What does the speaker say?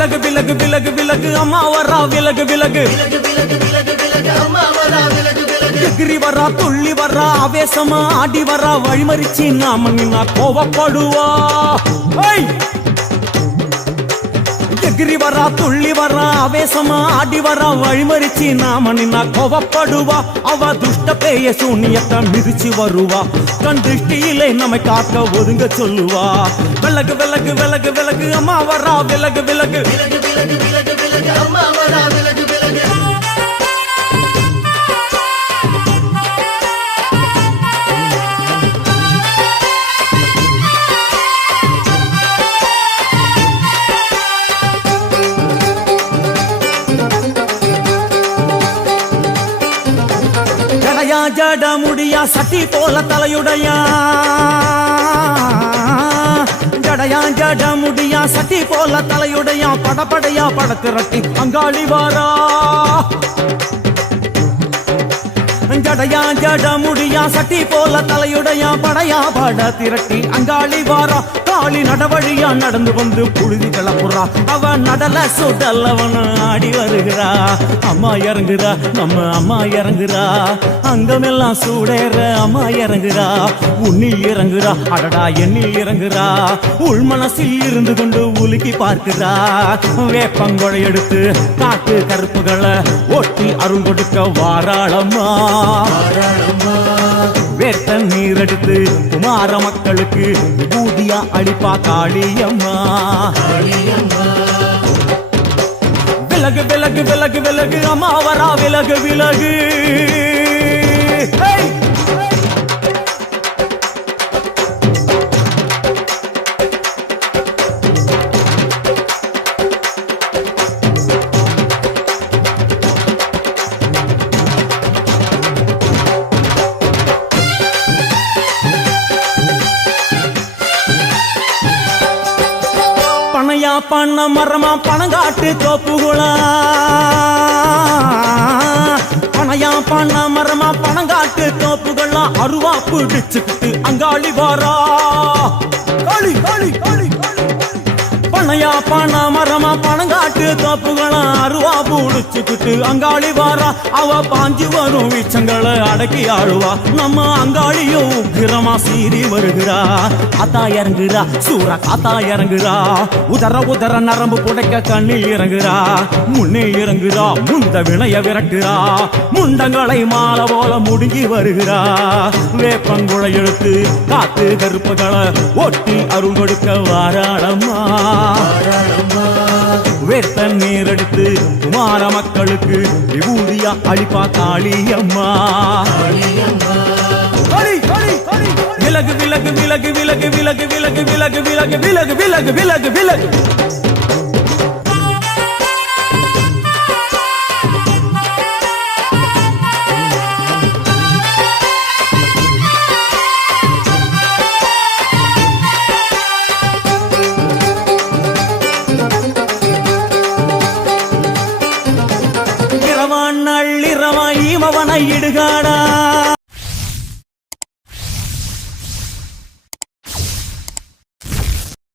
விலகு விலகு விலகு விலகு அம்மா வரா விலகு விலகு எகிரி வரா துள்ளி வரா ஆவேசமா ஆடி வரா வழிமறிச்சு நாம நின்னா கோவப்படுவா எகிரி வரா துள்ளி வரா ஆவேசமா ஆடி வரா வழிமறிச்சு நாம நின்னா கோவப்படுவா அவ துஷ்ட பேய சூனியத்தை மிதிச்சு வருவா கண் திருஷ்டியிலே நம்மை காக்க ஒதுங்க சொல்லுவா விலகு விலகு விலகு விலகு அம்மா வரா விலகு விலகு அம்மா வரா விலகு விலகு ஜட முடியா சட்டி போல தலையுடையா ஜடையா ஜட முடியா சட்டி போல தலையுடையா படப்படையா படத்திரட்டி அங்காளி வாரா ஜடையா ஜட முடியா சட்டி போல தலையுடையா படையா பட திரட்டி அங்காளி வாரா காளி நடவழியா நடந்து வந்து புழுதி கிளப்புறா அவ நடல சுடல்லவன ஆடி வருகிறா அம்மா இறங்குறா நம்ம அம்மா இறங்குறா அங்கமெல்லாம் சூடேற அம்மா இறங்குறா உன்னில் இறங்குறா அடடா எண்ணில் இறங்குறா உள் மனசில் இருந்து கொண்டு உலுக்கி பார்க்கிறா வேப்பங்கொழை எடுத்து காட்டு கருப்புகளை ஒட்டி அருள் கொடுக்க வாராளம்மா வேர்த்த நீர் எடுத்து குமார மக்களுக்கு விபூதியா அளிப்பா காளியம்மா விலகு விலகு விலகு விலகு அம்மா வரா விலகு விலகு பனையா பண்ண மரமா பணங்காட்டு தோப்புகுளா பனையா பண்ண மரமா பணங்காட்டு தோப்புகளா அருவா பிடிச்சுக்கிட்டு அங்காளி வாரா காளி காளி காளி பனையா பண்ண மரமா பணங்காட்டு தோப்புகளா அருவா பிடிச்சுக்கிட்டு அங்காளி வாரா அவ பாஞ்சு வரும் வீச்சங்களை அடக்கி ஆழுவா நம்ம அங்காளியும் உக்கிரமா சீறி வருகிறா காத்தா இறங்குறா சூரா காத்தா இறங்குறா உதர உதர நரம்பு புடைக்க கண்ணில் இறங்குறா முன்னே இறங்குறா முந்த வினைய விரட்டுறா முண்டங்களை மாலை போல முடுங்கி வருகிறா வேப்பங்குழை எடுத்து காத்து கருப்புகளை ஒட்டி அருள் கொடுக்க வாராளம்மா வேர்த்த நீர் எடுத்து குமார மக்களுக்கு விபூதியா அளிப்பா காளியம்மா விலகு விலகு விலகு விலகு விலகு விலகு விலகு விலகு விலகு விலகு விலகு விலகு நள்ளிரவா ஈமவனை இடுகாடா